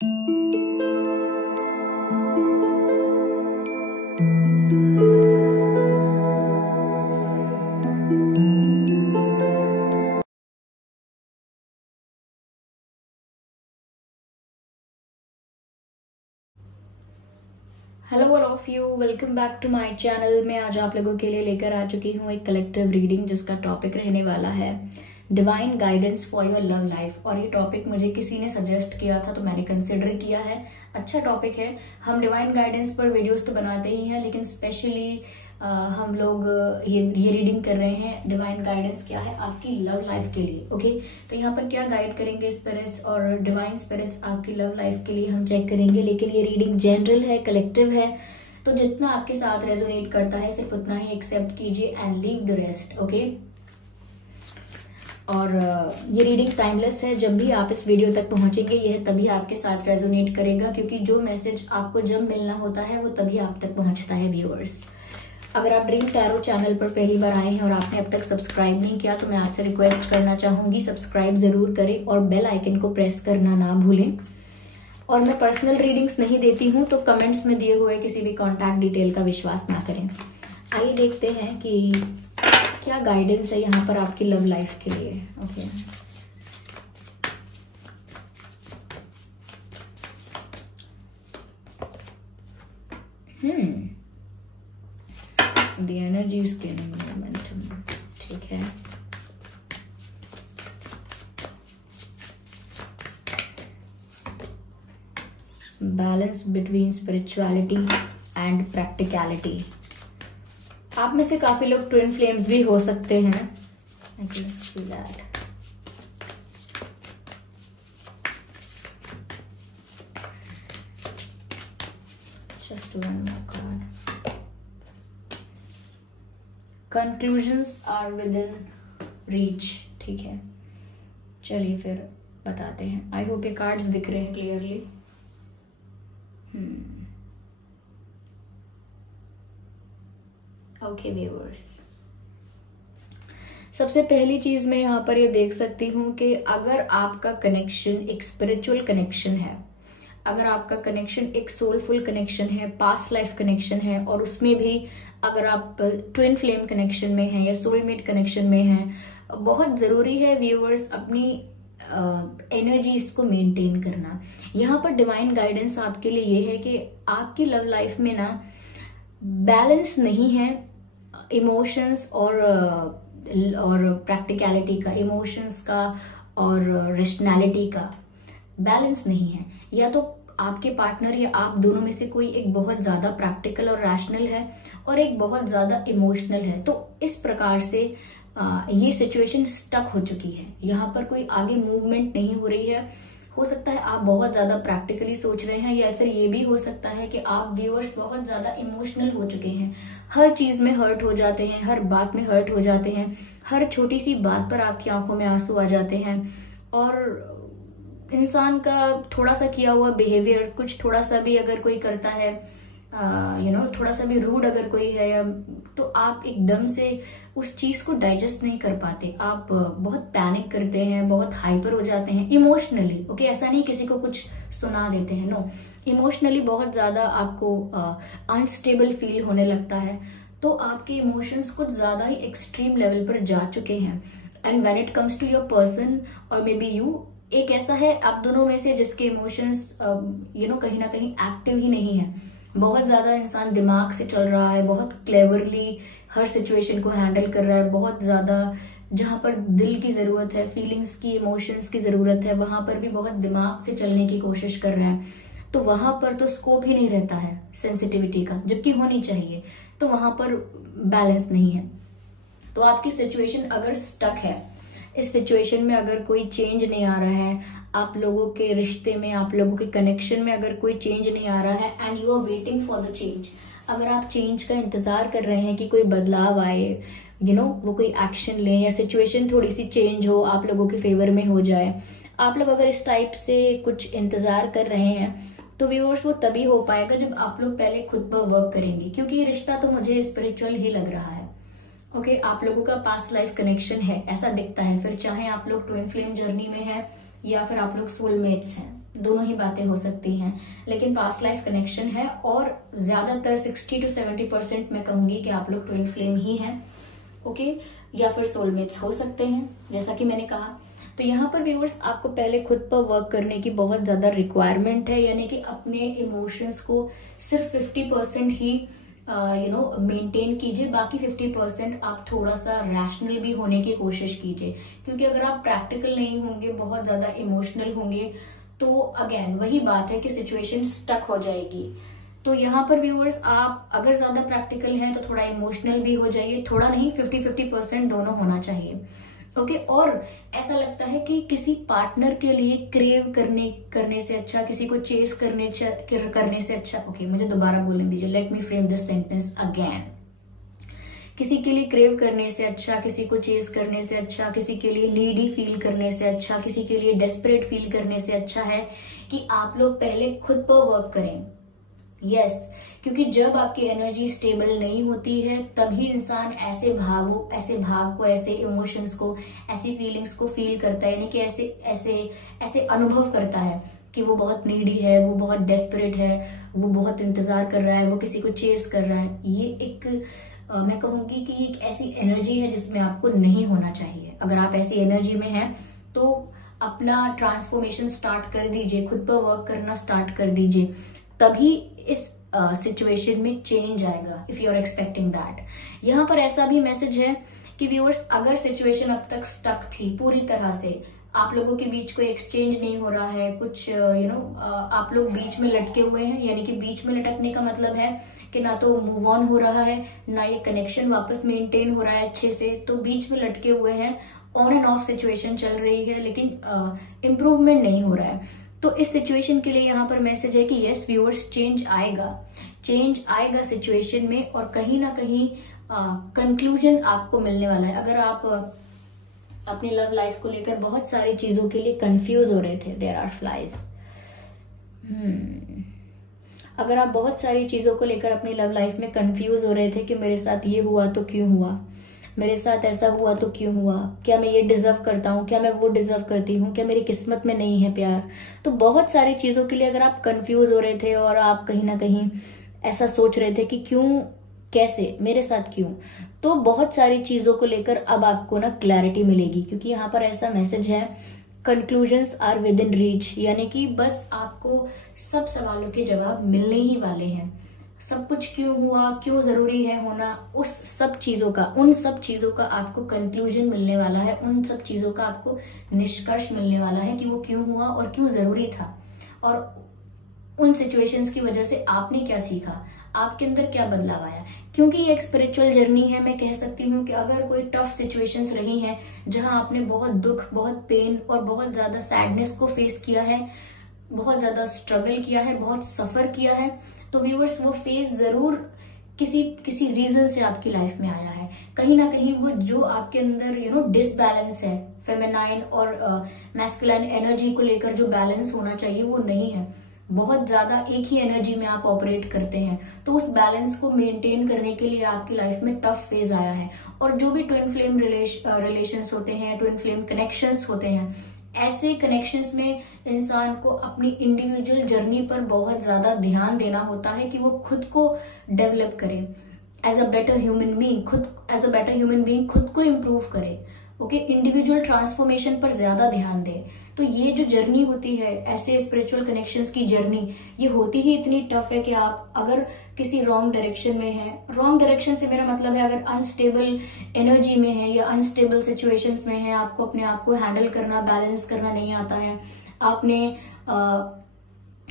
Hello all of you, welcome back to my channel. मैं आज आप लोगों के लिए लेकर आ चुकी हूँ एक कलेक्टिव रीडिंग जिसका टॉपिक रहने वाला है divine guidance for your love life. और ये टॉपिक मुझे किसी ने सजेस्ट किया था तो मैंने कंसिडर किया है। अच्छा टॉपिक है। हम डिवाइन गाइडेंस पर वीडियोस तो बनाते ही हैं, लेकिन स्पेशली हम लोग ये रीडिंग कर रहे हैं डिवाइन गाइडेंस क्या है आपकी लव लाइफ के लिए। ओके, तो यहाँ पर क्या गाइड करेंगे स्पिरिट्स और डिवाइन स्पिरिट्स आपकी लव लाइफ के लिए हम चेक करेंगे। लेकिन ये रीडिंग जनरल है, कलेक्टिव है, तो जितना आपके साथ रेजोनेट करता है सिर्फ उतना ही एक्सेप्ट कीजिए and leave the rest. Okay, और ये रीडिंग टाइमलेस है। जब भी आप इस वीडियो तक पहुंचेंगे यह तभी आपके साथ रेजोनेट करेगा, क्योंकि जो मैसेज आपको जब मिलना होता है वो तभी आप तक पहुंचता है व्यूअर्स। अगर आप ड्रीम टैरो चैनल पर पहली बार आए हैं और आपने अब तक सब्सक्राइब नहीं किया तो मैं आपसे रिक्वेस्ट करना चाहूंगी सब्सक्राइब जरूर करें और बेल आइकन को प्रेस करना ना भूलें। और मैं पर्सनल रीडिंग्स नहीं देती हूं तो कमेंट्स में दिए हुए किसी भी कॉन्टैक्ट डिटेल का विश्वास ना करें। आइए देखते हैं कि क्या गाइडेंस है यहाँ पर आपकी लव लाइफ के लिए। Okay, The energy is gaining momentum। ठीक है, balance between spirituality and practicality. आप में से काफी लोग ट्विन फ्लेम्स भी हो सकते हैं। I can see that। Just one more card। Conclusions are within reach। ठीक है, चलिए फिर बताते हैं। आई होप ये कार्ड्स दिख रहे हैं क्लियरली। ओके व्यूअर्स, सबसे पहली चीज मैं यहाँ पर ये देख सकती हूँ कि अगर आपका कनेक्शन एक स्पिरिचुअल कनेक्शन है, अगर आपका कनेक्शन एक सोलफुल कनेक्शन है, पास्ट लाइफ कनेक्शन है, और उसमें भी अगर आप ट्विन फ्लेम कनेक्शन में हैं या सोलमेट कनेक्शन में हैं, बहुत जरूरी है व्यूअर्स अपनी एनर्जी इसको मेंटेन करना। यहाँ पर डिवाइन गाइडेंस आपके लिए ये है कि आपकी लव लाइफ में ना बैलेंस नहीं है इमोशंस और प्रैक्टिकलिटी का, इमोशंस का और रेशनैलिटी का बैलेंस नहीं है। या तो आपके पार्टनर या आप दोनों में से कोई एक बहुत ज्यादा प्रैक्टिकल और रैशनल है और एक बहुत ज्यादा इमोशनल है। तो इस प्रकार से ये सिचुएशन स्टक हो चुकी है, यहाँ पर कोई आगे मूवमेंट नहीं हो रही है। हो सकता है आप बहुत ज्यादा प्रैक्टिकली सोच रहे हैं, या फिर ये भी हो सकता है कि आप व्यूअर्स बहुत ज्यादा इमोशनल हो चुके हैं, हर चीज में हर्ट हो जाते हैं, हर बात में हर्ट हो जाते हैं, हर छोटी सी बात पर आपकी आंखों में आंसू आ जाते हैं। और इंसान का थोड़ा सा किया हुआ बिहेवियर, कुछ थोड़ा सा भी अगर कोई करता है, थोड़ा सा भी रूड अगर कोई है, या तो आप एकदम से उस चीज को डाइजेस्ट नहीं कर पाते। आप बहुत पैनिक करते हैं, बहुत हाइपर हो जाते हैं इमोशनली। ओके, ऐसा नहीं किसी को कुछ सुना देते हैं, नो, इमोशनली बहुत ज्यादा आपको अनस्टेबल फील होने लगता है। तो आपके इमोशंस कुछ ज्यादा ही एक्सट्रीम लेवल पर जा चुके हैं। And when it comes to your person और मे बी यू, एक ऐसा है आप दोनों में से जिसके इमोशंस कहीं ना कहीं एक्टिव ही नहीं है। बहुत ज्यादा इंसान दिमाग से चल रहा है, बहुत क्लेवरली हर सिचुएशन को हैंडल कर रहा है, बहुत ज्यादा जहां पर दिल की जरूरत है, फीलिंग्स की, इमोशंस की जरूरत है, वहां पर भी बहुत दिमाग से चलने की कोशिश कर रहा है। तो वहां पर तो स्कोप ही नहीं रहता है सेंसिटिविटी का, जबकि होनी चाहिए। तो वहां पर बैलेंस नहीं है। तो आपकी सिचुएशन अगर स्टक है, इस सिचुएशन में अगर कोई चेंज नहीं आ रहा है, आप लोगों के रिश्ते में, आप लोगों के कनेक्शन में अगर कोई चेंज नहीं आ रहा है and you are waiting for the change, अगर आप चेंज का इंतजार कर रहे हैं कि कोई बदलाव आए, वो कोई एक्शन ले या सिचुएशन थोड़ी सी चेंज हो, आप लोगों के फेवर में हो जाए, आप लोग अगर इस टाइप से कुछ इंतजार कर रहे हैं तो व्यूअर्स वो तभी हो पाएगा जब आप लोग पहले खुद पर वर्क करेंगे। क्योंकि ये रिश्ता तो मुझे स्पिरिचुअल ही लग रहा है। ओके, आप लोगों का पास्ट लाइफ कनेक्शन है, ऐसा दिखता है। फिर चाहे आप लोग ट्विन फ्लेम जर्नी में है या फिर आप लोग सोलमेट्स हैं। दोनों ही बातें हो सकती हैं, लेकिन पास्ट लाइफ कनेक्शन है और ज्यादातर 60 to 70% मैं कहूंगी कि आप लोग ट्विन फ्लेम ही हैं, ओके, या फिर सोलमेट्स हो सकते हैं जैसा कि मैंने कहा। तो यहाँ पर व्यूअर्स आपको पहले खुद पर वर्क करने की बहुत ज्यादा रिक्वायरमेंट है, यानी कि अपने इमोशंस को सिर्फ 50% ही मेंटेन कीजिए, बाकी 50% आप थोड़ा सा रैशनल भी होने की कोशिश कीजिए, क्योंकि अगर आप प्रैक्टिकल नहीं होंगे, बहुत ज्यादा इमोशनल होंगे, तो अगेन वही बात है कि सिचुएशन स्टक हो जाएगी। तो यहाँ पर व्यूअर्स आप अगर ज्यादा प्रैक्टिकल हैं तो थोड़ा इमोशनल भी हो जाइए, थोड़ा नहीं 50-50% दोनों होना चाहिए, ओके। और ऐसा लगता है कि किसी पार्टनर के लिए क्रेव करने से अच्छा, किसी को चेस करने से अच्छा, ओके मुझे दोबारा बोलने दीजिए, let me frame this sentence again. किसी के लिए क्रेव करने से अच्छा, किसी को चेस करने से अच्छा, किसी के लिए नीडी फील करने से अच्छा, किसी के लिए डेस्परेट फील करने से अच्छा है कि आप लोग पहले खुद पर वर्क करें। यस, क्योंकि जब आपकी एनर्जी स्टेबल नहीं होती है तभी इंसान ऐसे भाव को, ऐसे इमोशंस को, ऐसी फीलिंग्स को फील करता है, यानी कि ऐसे अनुभव करता है कि वो बहुत नीडी है, वो बहुत डेस्परेट है, वो बहुत इंतजार कर रहा है, वो किसी को चेस कर रहा है। ये एक मैं कहूंगी कि एक ऐसी एनर्जी है जिसमें आपको नहीं होना चाहिए। अगर आप ऐसी एनर्जी में हैं तो अपना ट्रांसफॉर्मेशन स्टार्ट कर दीजिए, खुद पर वर्क करना स्टार्ट कर दीजिए, तभी इस सिचुएशन में चेंज आएगा, if you are expecting that. यहाँ पर ऐसा भी मैसेज है कि व्यूअर्स, अगर सिचुएशन अब तक स्टक थी पूरी तरह से, आप लोगों के बीच कोई एक्सचेंज नहीं हो रहा है, कुछ आप लोग बीच में लटके हुए हैं, यानी कि बीच में लटकने का मतलब है कि ना तो मूव ऑन हो रहा है, ना ये कनेक्शन वापस मेंटेन हो रहा है अच्छे से, तो बीच में लटके हुए हैं, ऑन एंड ऑफ सिचुएशन चल रही है, लेकिन इम्प्रूवमेंट नहीं हो रहा है। तो इस सिचुएशन के लिए यहाँ पर मैसेज है कि यस व्यूअर्स, चेंज आएगा सिचुएशन में, और कहीं ना कहीं कंक्लूजन आपको मिलने वाला है। अगर आप अपनी लव लाइफ को लेकर बहुत सारी चीजों के लिए कंफ्यूज हो रहे थे, देयर आर फ्लाइज, अगर आप बहुत सारी चीजों को लेकर अपनी लव लाइफ में कंफ्यूज हो रहे थे कि मेरे साथ ये हुआ तो क्यों हुआ, मेरे साथ ऐसा हुआ तो क्यों हुआ, क्या मैं ये डिजर्व करता हूँ, क्या मैं वो डिजर्व करती हूँ, क्या मेरी किस्मत में नहीं है प्यार, तो बहुत सारी चीजों के लिए अगर आप कंफ्यूज हो रहे थे और आप कहीं ना कहीं ऐसा सोच रहे थे कि क्यों, कैसे, मेरे साथ क्यों, तो बहुत सारी चीजों को लेकर अब आपको ना क्लैरिटी मिलेगी, क्योंकि यहाँ पर ऐसा मैसेज है, conclusions are within reach, यानी कि बस आपको सब सवालों के जवाब मिलने ही वाले हैं। सब कुछ क्यों हुआ, क्यों जरूरी है होना, उन सब चीजों का आपको कंक्लूजन मिलने वाला है, उन सब चीजों का आपको निष्कर्ष मिलने वाला है कि वो क्यों हुआ और क्यों जरूरी था, और उन सिचुएशंस की वजह से आपने क्या सीखा, आपके अंदर क्या बदलाव आया। क्योंकि ये एक स्पिरिचुअल जर्नी है, मैं कह सकती हूँ कि अगर कोई टफ सिचुएशंस रही हैं जहां आपने बहुत दुख, बहुत पेन और बहुत ज्यादा सैडनेस को फेस किया है, बहुत ज्यादा स्ट्रगल किया है, बहुत सफर किया है, तो व्यूअर्स वो फेज जरूर किसी रीजन से आपकी लाइफ में आया है। कहीं ना कहीं वो जो आपके अंदर डिसबैलेंस है, फेमिनाइन और मैस्कुलाइन एनर्जी को लेकर जो बैलेंस होना चाहिए वो नहीं है, बहुत ज्यादा एक ही एनर्जी में आप ऑपरेट करते हैं, तो उस बैलेंस को मेंटेन करने के लिए आपकी लाइफ में टफ फेज आया है। और जो भी ट्विन फ्लेम रिलेशंस होते हैं, ट्विन फ्लेम कनेक्शंस होते हैं, ऐसे कनेक्शंस में इंसान को अपनी इंडिविजुअल जर्नी पर बहुत ज्यादा ध्यान देना होता है कि वो खुद को डेवलप करे as a better human being, खुद को इम्प्रूव करे, ओके, इंडिविजुअल ट्रांसफॉर्मेशन पर ज्यादा ध्यान दे। तो ये जो जर्नी होती है, ऐसे स्पिरिचुअल कनेक्शंस की जर्नी, ये होती ही इतनी टफ है कि आप अगर किसी रॉन्ग डायरेक्शन में है, रॉन्ग डायरेक्शन से मेरा मतलब है अगर अनस्टेबल एनर्जी में है या अनस्टेबल सिचुएशंस में है, आपको अपने आप को हैंडल करना, बैलेंस करना नहीं आता है, आपने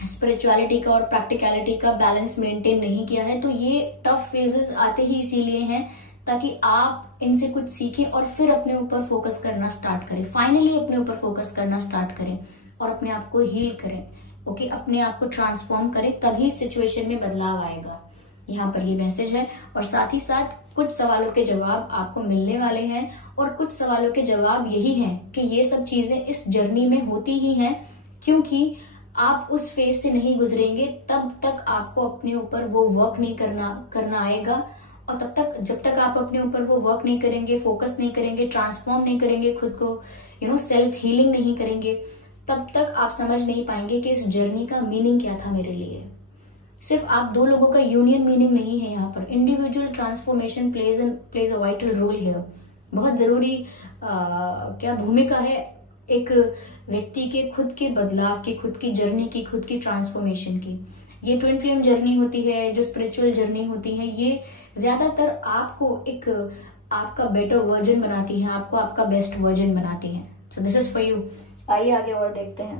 स्पिरिचुअलिटी का और प्रैक्टिकलिटी का बैलेंस मेंटेन नहीं किया है, तो ये टफ फेजेस आते ही इसीलिए हैं ताकि आप इनसे कुछ सीखें और फिर अपने ऊपर फोकस करना स्टार्ट करें, फाइनली अपने ऊपर फोकस करना स्टार्ट करें और अपने आप को हील करें, ओके, अपने आप को ट्रांसफॉर्म करें, तभी सिचुएशन में बदलाव आएगा। यहाँ पर ये मैसेज है। और साथ ही साथ कुछ सवालों के जवाब आपको मिलने वाले हैं, और कुछ सवालों के जवाब यही हैं कि ये सब चीजें इस जर्नी में होती ही हैं, क्योंकि आप उस फेज से नहीं गुजरेंगे तब तक आपको अपने ऊपर वो वर्क नहीं करना आएगा, और तब तक जब तक आप अपने ऊपर वो वर्क नहीं करेंगे, फोकस नहीं करेंगे, ट्रांसफॉर्म नहीं करेंगे खुद को, सेल्फ हीलिंग नहीं करेंगे, तब तक आप समझ नहीं पाएंगे कि इस जर्नी का मीनिंग क्या था मेरे लिए। सिर्फ आप दो लोगों का यूनियन मीनिंग नहीं है यहाँ पर, individual transformation plays a vital role here. बहुत जरूरी क्या भूमिका है एक व्यक्ति के खुद के बदलाव की, खुद की जर्नी की, खुद की ट्रांसफॉर्मेशन की। ये ट्विन फ्लेम जर्नी होती है, जो स्पिरिचुअल जर्नी होती है, ये ज्यादातर आपको एक आपका बेटर वर्जन बनाती है, आपको आपका बेस्ट वर्जन बनाती है। So this is for you. आइए आगे और देखते हैं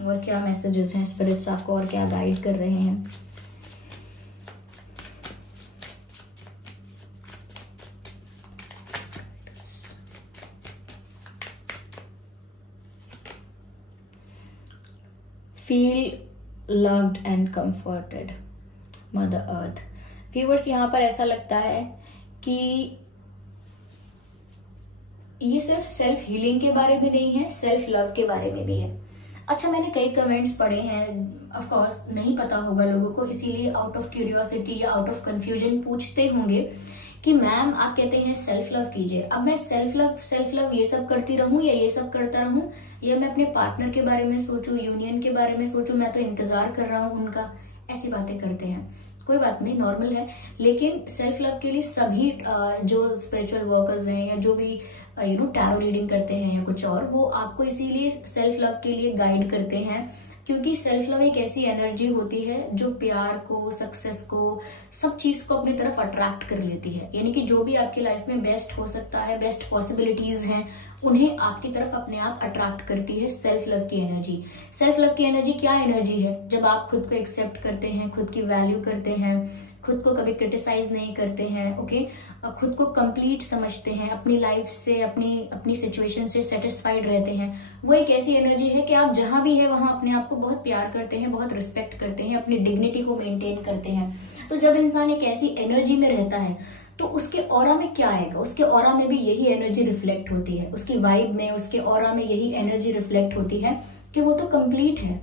और क्या मैसेजेस हैं, स्पिरिट्स आपको और क्या गाइड कर रहे हैं। Feel loved and comforted mother earth. Viewers, यहाँ पर ऐसा लगता है कि ये सिर्फ सेल्फ हीलिंग के बारे में नहीं है, सेल्फ लव के बारे में भी है। अच्छा, मैंने कई कमेंट्स पढ़े हैं, ऑफ कोर्स नहीं पता होगा लोगों को, इसीलिए आउट ऑफ क्यूरियोसिटी या आउट ऑफ कंफ्यूजन पूछते होंगे कि मैम आप कहते हैं सेल्फ लव कीजिए, अब मैं सेल्फ लव ये सब करती रहूं या ये सब करता रहूं, या मैं अपने पार्टनर के बारे में सोचूं, यूनियन के बारे में सोचूं, मैं तो इंतजार कर रहा हूं उनका। ऐसी बातें करते हैं, कोई बात नहीं, नॉर्मल है। लेकिन सेल्फ लव के लिए सभी जो स्पिरिचुअल वर्कर्स हैं या जो भी टैरो रीडिंग करते हैं या कुछ और, वो आपको इसीलिए सेल्फ लव के लिए गाइड करते हैं, क्योंकि सेल्फ लव एक ऐसी एनर्जी होती है जो प्यार को, सक्सेस को, सब चीज को अपनी तरफ अट्रैक्ट कर लेती है। यानी कि जो भी आपकी लाइफ में बेस्ट हो सकता है, बेस्ट पॉसिबिलिटीज हैं, उन्हें आपकी तरफ अपने आप अट्रैक्ट करती है सेल्फ लव की एनर्जी। सेल्फ लव की एनर्जी क्या एनर्जी है? जब आप खुद को एक्सेप्ट करते हैं, खुद की वैल्यू करते हैं, खुद को कभी क्रिटिसाइज नहीं करते हैं, ओके, खुद को कंप्लीट समझते हैं, अपनी लाइफ से, अपनी सिचुएशन से सेटिस्फाइड रहते हैं, वो एक ऐसी एनर्जी है कि आप जहां भी है वहां अपने आप को बहुत प्यार करते हैं, बहुत रिस्पेक्ट करते हैं, अपनी डिग्निटी को मेंटेन करते हैं। तो जब इंसान एक ऐसी एनर्जी में रहता है तो उसके ऑरा में क्या आएगा? उसके ऑरा में भी यही एनर्जी रिफ्लेक्ट होती है, उसकी वाइब में, उसके ऑरा में यही एनर्जी रिफ्लेक्ट होती है कि वो तो कंप्लीट है,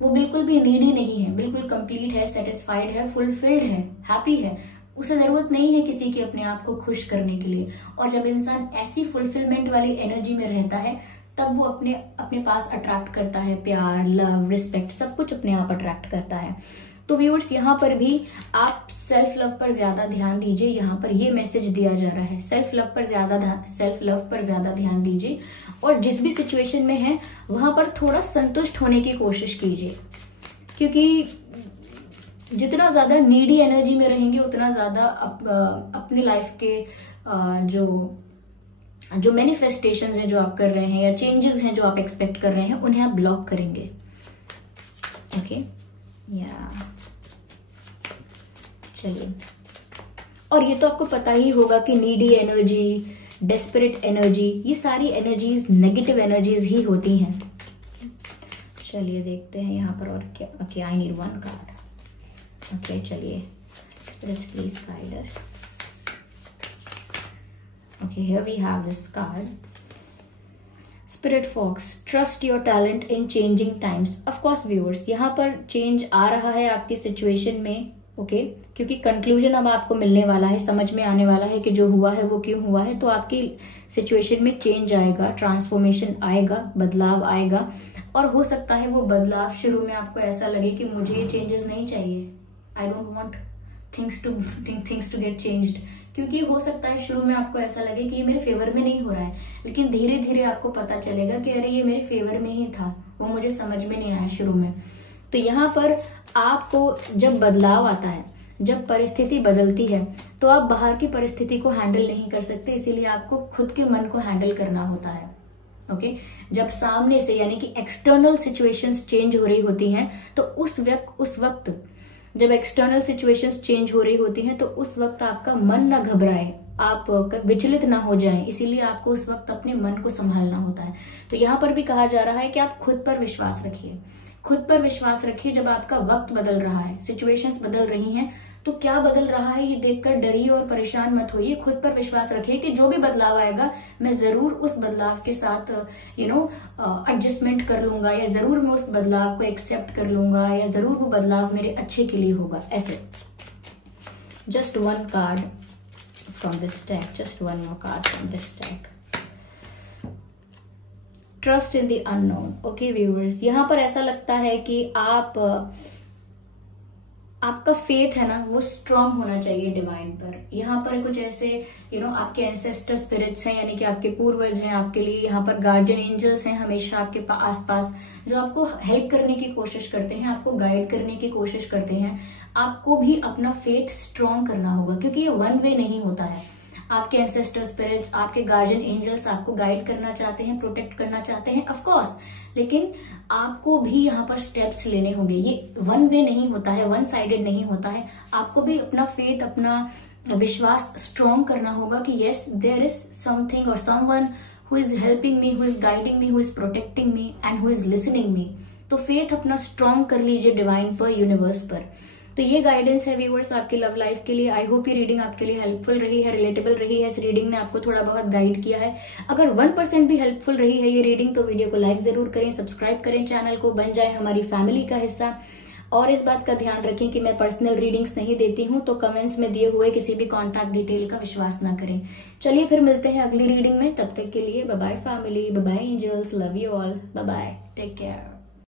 वो बिल्कुल भी नीडी नहीं है, बिल्कुल कंप्लीट है, सेटिस्फाइड है, फुलफिल्ड है, हैप्पी है। उसे जरूरत नहीं है किसी की अपने आप को खुश करने के लिए। और जब इंसान ऐसी फुलफिलमेंट वाली एनर्जी में रहता है तब वो अपने पास अट्रैक्ट करता है प्यार, लव, रिस्पेक्ट, सब कुछ अपने आप अट्रैक्ट करता है। तो व्यूअर्स, यहाँ पर भी आप सेल्फ लव पर ज्यादा ध्यान दीजिए। यहाँ पर ये मैसेज दिया जा रहा है, सेल्फ लव पर ज्यादा ध्यान दीजिए, और जिस भी सिचुएशन में है वहां पर थोड़ा संतुष्ट होने की कोशिश कीजिए, क्योंकि जितना ज्यादा नीडी एनर्जी में रहेंगे उतना ज्यादा अपनी लाइफ के जो मैनिफेस्टेशंस हैं जो आप कर रहे हैं या चेंजेस हैं जो आप एक्सपेक्ट कर रहे हैं, उन्हें आप ब्लॉक करेंगे। ओके, या चलिए, और ये तो आपको पता ही होगा कि नीडी एनर्जी, डेस्परेट एनर्जी, ये सारी एनर्जीज नेगेटिव एनर्जीज ही होती हैं। चलिए देखते हैं यहाँ पर और क्या। Okay, I need 1 card. Okay, चलिए, spirits please guide us. Okay, here we have this card, spirit fox, trust your talent in changing times. Of course viewers, यहाँ पर चेंज आ रहा है आपकी सिचुएशन में, ओके, क्योंकि कंक्लूजन अब आपको मिलने वाला है, समझ में आने वाला है कि जो हुआ है वो क्यों हुआ है। तो आपकी सिचुएशन में चेंज आएगा, ट्रांसफॉर्मेशन आएगा, बदलाव आएगा, और हो सकता है वो बदलाव शुरू में आपको ऐसा लगे कि मुझे ये चेंजेस नहीं चाहिए, I don't want things to get changed, क्योंकि हो सकता है शुरू में आपको ऐसा लगे कि ये मेरे फेवर में नहीं हो रहा है, लेकिन धीरे धीरे आपको पता चलेगा कि अरे ये मेरे फेवर में ही था, वो मुझे समझ में नहीं आया शुरू में। तो यहाँ पर आपको जब बदलाव आता है, जब परिस्थिति बदलती है, तो आप बाहर की परिस्थिति को हैंडल नहीं कर सकते, इसीलिए आपको खुद के मन को हैंडल करना होता है। ओके, जब सामने से यानी कि एक्सटर्नल सिचुएशंस चेंज हो रही होती हैं, तो उस वक्त जब एक्सटर्नल सिचुएशंस चेंज हो रही होती हैं, तो उस वक्त आपका मन ना घबराए, आप विचलित ना हो जाएं, इसीलिए आपको उस वक्त अपने मन को संभालना होता है। तो यहाँ पर भी कहा जा रहा है कि आप खुद पर विश्वास रखिए, खुद पर विश्वास रखिए। जब आपका वक्त बदल रहा है, सिचुएशंस बदल रही हैं, तो क्या बदल रहा है ये देखकर डरिए और परेशान मत होइए। खुद पर विश्वास रखिए कि जो भी बदलाव आएगा मैं जरूर उस बदलाव के साथ एडजस्टमेंट कर लूंगा, या जरूर मैं उस बदलाव को एक्सेप्ट कर लूंगा, या जरूर वो बदलाव मेरे अच्छे के लिए होगा। ऐसे just 1 card from this deck, just 1 more card from this deck. Trust in the unknown. Okay viewers, यहाँ पर ऐसा लगता है कि आपका फेथ है ना वो स्ट्रांग होना चाहिए डिवाइन पर। यहाँ पर कुछ ऐसे आपके एंसेस्टर स्पिरिट्स हैं, यानी कि आपके पूर्वज हैं, आपके लिए यहाँ पर गार्जियन एंजल्स हैं हमेशा आपके आसपास, जो आपको हेल्प करने की कोशिश करते हैं, आपको गाइड करने की कोशिश करते हैं। आपको भी अपना फेथ स्ट्रांग करना होगा, क्योंकि ये वन वे नहीं होता है। आपके एंसेस्टर स्पिरिट्स, आपके गार्जियन एंजल्स आपको गाइड करना चाहते हैं, प्रोटेक्ट करना चाहते हैं ऑफ कोर्स, लेकिन आपको भी यहाँ पर स्टेप्स लेने होंगे। ये वन वे नहीं होता है, वन साइडेड नहीं होता है। आपको भी अपना फेथ, अपना विश्वास स्ट्रॉन्ग करना होगा कि यस देयर इज समथिंग और someone who is helping me, who is guiding me, who is protecting me and who is listening me. तो फेथ अपना स्ट्रॉन्ग कर लीजिए डिवाइन पर, यूनिवर्स पर। तो ये गाइडेंस है व्यूअर्स आपकी लव लाइफ के लिए। आई होप ये रीडिंग आपके लिए हेल्पफुल रही है, रिलेटेबल रही है। इस रीडिंग ने आपको थोड़ा बहुत गाइड किया है। अगर 1% भी हेल्पफुल रही है ये रीडिंग तो वीडियो को लाइक जरूर करें, सब्सक्राइब करें चैनल को, बन जाए हमारी फैमिली का हिस्सा। और इस बात का ध्यान रखें कि मैं पर्सनल रीडिंग्स नहीं देती हूँ, तो कमेंट्स में दिए हुए किसी भी कॉन्टैक्ट डिटेल का विश्वास ना करें। चलिए फिर मिलते हैं अगली रीडिंग में, तब तक के लिए bye bye family, bye bye angels, love you all, bye bye, take care.